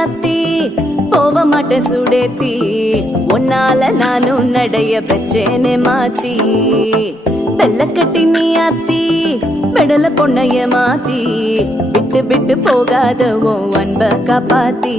ராசாத்தி போக மாட்டேன் சுடேத்தி உன்னால நானும் நடைய பெற்றேனே மாத்தி வெள்ள கட்டி நீ ஆத்தி பெடல பொண்ணைய மாத்தி விட்டு விட்டு போகாத உன் அன்ப காப்பாத்தி